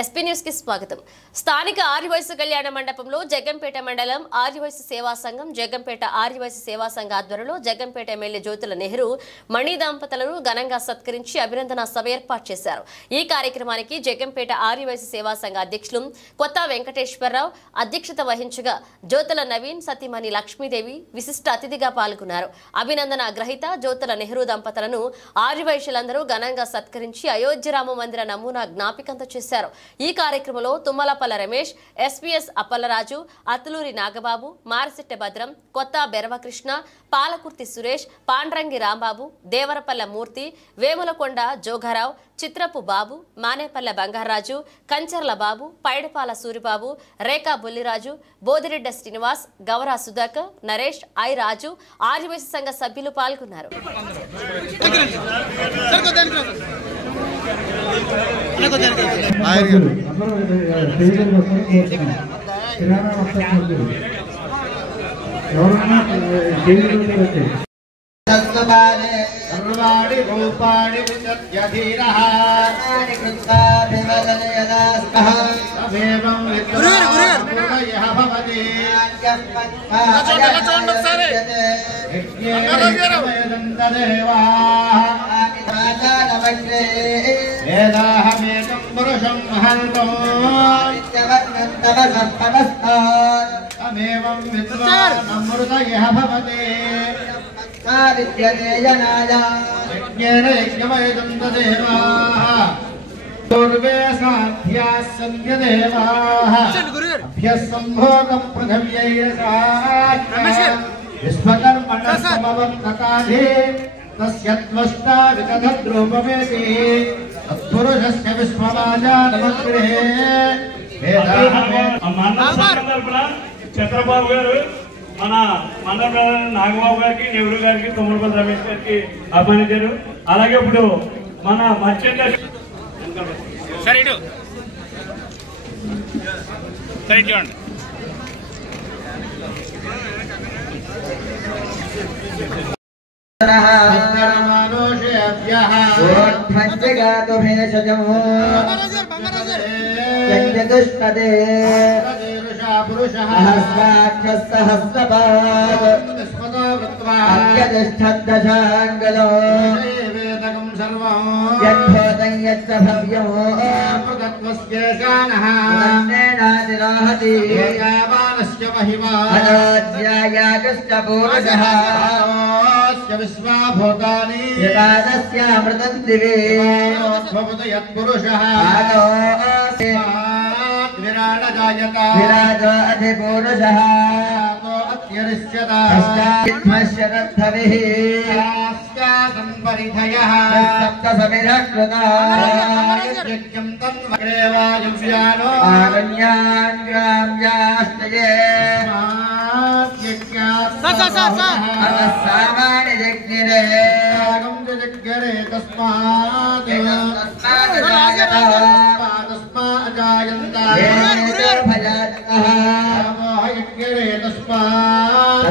SP news కి స్వాగతం. స్థానిక ఆర్యవైశ్య కళ్యాణ మండపంలో జగ్గంపేట మండలం ఆర్యవైశ్య సేవా సంఘం జగ్గంపేట ఆర్యవైశ్య సేవా సంఘ ఆధ్వర్యంలో జగ్గంపేట ఎమ్మెల్యే జ్యోతుల నెహ్రూ మణి దంపతులను ఘనంగా సత్కరించి అభినందన సభ ఏర్పాటు చేశారు. ఈ కార్యక్రమానికి జగ్గంపేట ఆర్యవైశ్య సేవా సంఘ అధ్యక్షులు కొత్త వెంకటేశ్వరరావు అధ్యక్షత వహించగా జ్యోతుల నవీన్ సతీమణి లక్ష్మీదేవి విశిష్ట అతిథిగా పాల్గొన్నారు. అభినందన గ్రహీత జ్యోతుల నెహ్రూ దంపతులను ఆర్యవైశ్యులందరూ ఘనంగా సత్కరించి అయోధ్య రామ మందిర నమూనా జ్ఞాపికంతో చేశారు. ఈ కార్యక్రమంలో తుమ్మలపల్ల రమేష్, ఎస్పీఎస్ అప్పలరాజు, అతులూరి నాగబాబు, మారిశెట్టె భద్రం, కొత్త బెరవకృష్ణ, పాలకుర్తి సురేష్, పాండ్రంగి రాంబాబు, దేవరపల్ల మూర్తి, వేములకొండ జోగారావు, చిత్రపు బాబు, మానేపల్లె బంగారాజు, కంచర్ల బాబు, పైడపాల సూరిబాబు, రేఖా బుల్లిరాజు, బోదిరెడ్డి శ్రీనివాస్, గవరా సుధాకర్, నరేష్, ఐ రాజు, ఆర్యవైశ్య సంఘ సభ్యులు పాల్గొన్నారు. सर्वाणि रूपाणि विचत्यधीरः कृत्वाभिवदनयदास्मः तमेवं विद्वानः भवति वेदाहमेकं पुरुषं महन्तो तमेवं विद्वानमृतयः भवति यज्ञेन यज्ञमयं तदेवाः पूर्वे साध्याः सन्ति देवाः अभ्यः सम्भोगं पृथिव्यैरसाः विश्वकर्मणः समवर्तकाधे तस्य त्वष्टा विदधद्रूपमेति तत्पुरुषस्य विश्ववाजानमग्रे చంద్రబాబు గారు మన మండల నాగబాబు గారికి, నెహ్రూ గారికి, తుమ్మలపల్లి రమేష్ గారికి ఆహ్వానించారు. అలాగే ఇప్పుడు మన మర్చెంట్ सहस्रपादो यद्भूतं यच्च भव्यो अमृतत्वस्येषानः अनोध्यायागश्च पूरुषः विश्वाभूतानि यदादस्यामृतं दिवे यत्पुरुषः विराट जायत विराजो अधिपुरुषः अत्यरिष्यतः परिधयः सप्तसमिधः कृतायज्ञं तन्वग्रेवायुव्यानो आरण्यान् ग्राम्याश्चये सामान्य जज्ञिरे जज्ञरे तस्मात् अजायन्त यज्ञरे तस्मात्